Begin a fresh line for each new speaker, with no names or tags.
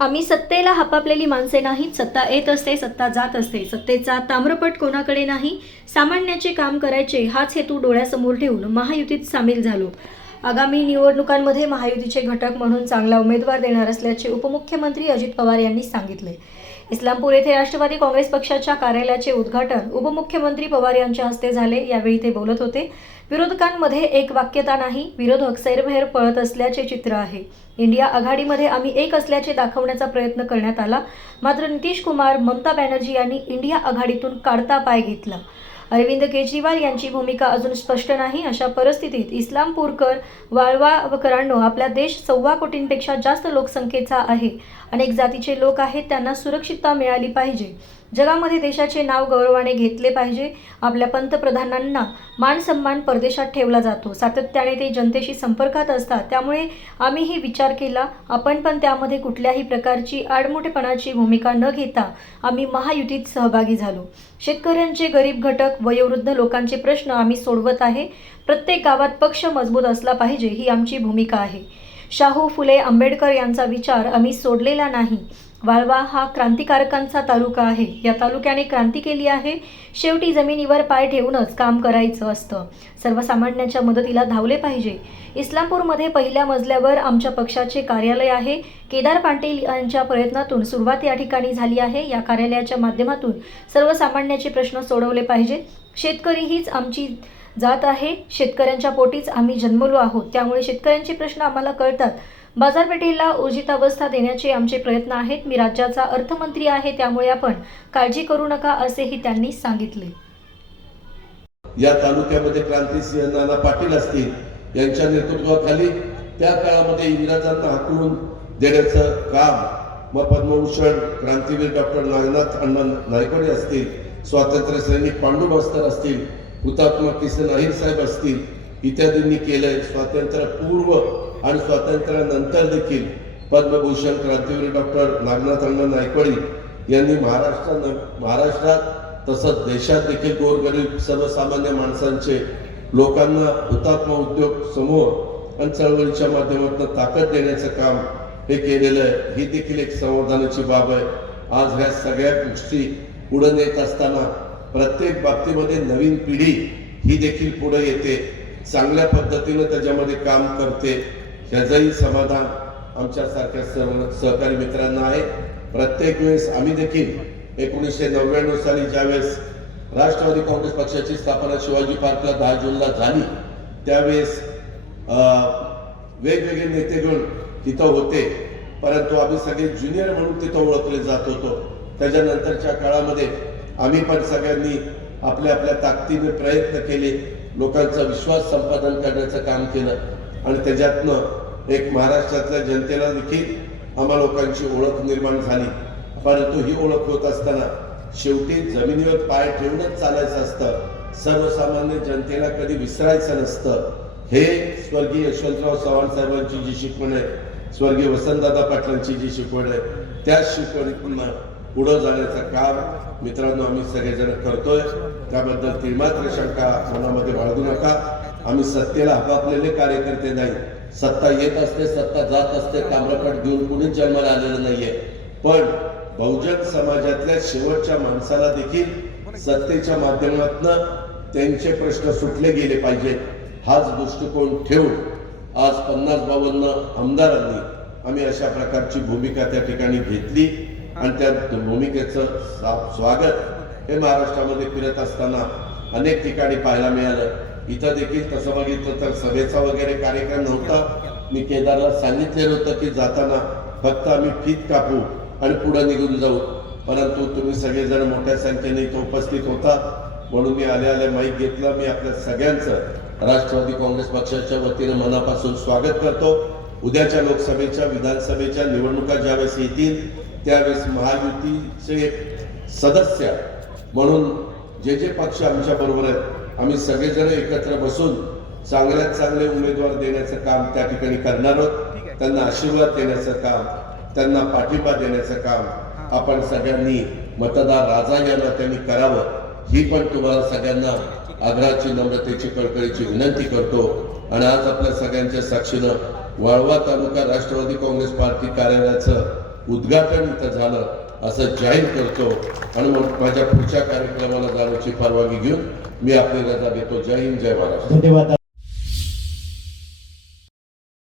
आम्ही सत्तेला हपापलेली माणसे नाहीत. सत्ता येत असते सत्ता जात असते. सत्तेचा ताम्रपट कोणाकडे नाही? सामान्याचे काम करायचे हाच हेतू डोळ्यासमोर ठेवून महायुतीत सामील झालो. आगामी निवडणुकांमध्ये महायुतीचे घटक म्हणून चांगला उमेदवार देणार असल्याचे उपमुख्यमंत्री अजित पवार यांनी सांगितले. इस्लामपूर येथे राष्ट्रवादी काँग्रेस पक्षाच्या कार्यालयाचे उद्घाटन उपमुख्यमंत्री पवार यांच्या हस्ते झाले. यावेळी ते बोलत होते विरोधकांमध्ये एक वाक्यता नाही विरोधक सैरभैर पळत असल्याचे चित्र आहे. इंडिया आघाडीमध्ये आम्ही एक असल्याचे दाखवण्याचा प्रयत्न करण्यात आला. मात्र नितीश कुमार ममता बॅनर्जी यांनी इंडिया आघाडीतून काढता पाय घेतला. अरविंद केजरीवाल यांची भूमिका अजून स्पष्ट नाही. अशा परिस्थितीत इस्लामपूरकर वाळवाकरांनो आपला देश सव्वा कोटींपेक्षा जास्त लोकसंख्येचा आहे. अनेक जातीचे लोक आहेत त्यांना सुरक्षितता मिळाली पाहिजे. जगामध्ये देशाचे नाव गौरवाने घेतले पाहिजे. आपल्या पंतप्रधानांना मान सन्मान परदेशात ठेवला जातो. सातत्याने ते जनतेशी संपर्कात असतात. त्यामुळे आम्हीही विचार केला आपण पण त्यामध्ये कुठल्याही प्रकारची आडमोठेपणाची भूमिका न घेता आम्ही महायुतीत सहभागी झालो. शेतकऱ्यांचे गरीब घटक वयोवृद्ध लोकांचे प्रश्न आम्ही सोडवत आहे. प्रत्येक गावात पक्ष मजबूत असला पाहिजे ही आमची भूमिका आहे. शाहू फुले आंबेडकर यांचा विचार आम्ही सोडलेला नाही. वाळवा हा क्रांतिकारकांचा तालुका आहे. या तालुक्याने क्रांती केली आहे. शेवटी जमिनीवर पाय ठेवूनच काम करायचं असतं. सर्वसामान्यांच्या मदतीला धावले पाहिजे. इस्लामपूरमध्ये पहिल्या मजल्यावर आमच्या पक्षाचे कार्यालय आहे. केदार पाटील यांच्या प्रयत्नातून सुरुवात या ठिकाणी झाली आहे. या कार्यालयाच्या माध्यमातून सर्वसामान्याचे प्रश्न सोडवले पाहिजे. शेतकरी हीच आमची जात आहे. शेतकऱ्यांच्या पोटीच आम्ही जन्मलो आहोत. त्यामुळे शेतकऱ्यांचे प्रश्न आम्हाला कळतात. बाजारपेठेला उर्जितावस्था देण्याचे आमचे प्रयत्न आहेत. मी राज्याचा अर्थमंत्री आहे त्यामुळे आपण काळजी करू नका असेही त्यांनी सांगितले.
या तालुक्यामध्ये क्रांतीसिंह नाना पाटील असतील यांच्या नेतृत्वाखाली त्या काळामध्ये इंग्रजांना हाकलून देण्याचं काम मग पद्मभूषण क्रांतीवीर डॉक्टर नागनाथ अण्णा नायकोडे असतील स्वातंत्र्य सैनिक पांडू मास्तर असतील हुतात्मा किसन अहिर साहेब असतील इत्यादींनी केलंय स्वातंत्र्य पूर्व आणि स्वातंत्र्यानंतर देखील पद्मभूषण क्रांतीवीर डॉक्टर नागनाथ अण्णा नायकवडी यांनी महाराष्ट्रा महाराष्ट्रात तसंच देशात देखील गोरगरीब सर्वसामान्य माणसांचे लोकांना हुतात्मा उद्योग समूह आणि चळवळीच्या माध्यमातून ताकद देण्याचं काम हे केलेलं आहे. ही देखील एक समाधानाची बाब आहे. आज ह्या सगळ्या गोष्टी पुढे नेत असताना प्रत्येक बाबतीमध्ये नवीन पिढी ही देखील पुढे येते. चांगल्या पद्धतीनं त्याच्यामध्ये काम करते. ह्याचंही समाधान आमच्यासारख्या सर्व सहकारी मित्रांना आहे. प्रत्येक वेळेस आम्ही देखील एकोणीसशे नव्याण्णव साली ज्यावेळेस राष्ट्रवादी काँग्रेस पक्षाची स्थापना शिवाजी पार्कला दहा जूनला झाली त्यावेळेस वेगवेगळे नेतेगण तिथं होते. परंतु आम्ही सगळे ज्युनियर म्हणून तिथं ओळखले जात होतो. त्याच्यानंतरच्या काळामध्ये आम्ही पण सगळ्यांनी आपल्या आपल्या ताकदीने प्रयत्न केले लोकांचा विश्वास संपादन करण्याचं काम केलं. आणि त्याच्यातनं एक महाराष्ट्रातल्या जनतेला देखील आम्हा लोकांची ओळख निर्माण झाली. परंतु ही ओळख होत असताना शेवटी जमिनीवर पाय ठेवूनच चालायचं असतं. सर्वसामान्य जनतेला कधी विसरायचं नसतं. हे स्वर्गीय यशवंतराव चव्हाण साहेबांची जी शिकवण आहे स्वर्गीय वसंतदादा पाटलांची जी शिकवण आहे त्या शिकवणीतून पुढं जाण्याचं काम मित्रांनो आम्ही सगळेजण करतोय. त्याबद्दल ती मात्र शंका मनामध्ये बाळगू नका. आम्ही सत्तेला हपापलेले कार्यकर्ते नाही. सत्ता येत असते सत्ता जात असते ताम्रपट घेऊन कुणीच जन्माला आलेलं नाहीये. पण बहुजन समाजातल्या शेवटच्या माणसाला देखील सत्तेच्या माध्यमातून त्यांचे प्रश्न सुटले गेले पाहिजेत. हाच दृष्टिकोन ठेवून आज पन्नास बावन्न आमदारांनी आम्ही अशा प्रकारची भूमिका त्या ठिकाणी घेतली. आणि त्या भूमिकेचं स्वागत हे महाराष्ट्रामध्ये फिरत असताना अनेक ठिकाणी पाहायला मिळालं. इथं देखील तसं बघितलं तर सभेचा वगैरे कार्यक्रम नव्हता. मी केदारला सांगितलेलं होतं की जाताना फक्त आम्ही फीत कापू आणि पुढे निघून जाऊ. परंतु तुम्ही सगळेजण मोठ्या संख्येने इथं उपस्थित होता. म्हणून मी आले आले माहीत घेतलं. मी आपल्या सगळ्यांचं राष्ट्रवादी काँग्रेस पक्षाच्या वतीनं मनापासून स्वागत करतो. उद्याच्या लोकसभेच्या विधानसभेच्या निवडणुका ज्यावेळेस येतील त्यावेळेस महायुतीचे सदस्य म्हणून जे जे पक्ष आमच्या बरोबर आहेत आम्ही सगळेजण एकत्र बसून चांगल्यात चांगले उमेदवार देण्याचं काम त्या ठिकाणी करणार आहोत. त्यांना आशीर्वाद देण्याचं काम त्यांना पाठिंबा देण्याचं काम आपण सगळ्यांनी मतदार राजा या नात्याने करावं. ही पण तुम्हाला सगळ्यांना आग्रहाची नम्रतेची कळकळीची विनंती करतो. आणि आज आपल्या सगळ्यांच्या साक्षीनं वाळवा तालुका राष्ट्रवादी काँग्रेस पार्टी कार्यालयाचं उद्घाटन इथं झालं असं जाहीर करतो. आणि मग माझ्या पुढच्या कार्यक्रमाला जाण्याची परवानगी घेऊन मी आपली रजा देतो. जय हिंद जय महाराष्ट्र.
धन्यवाद.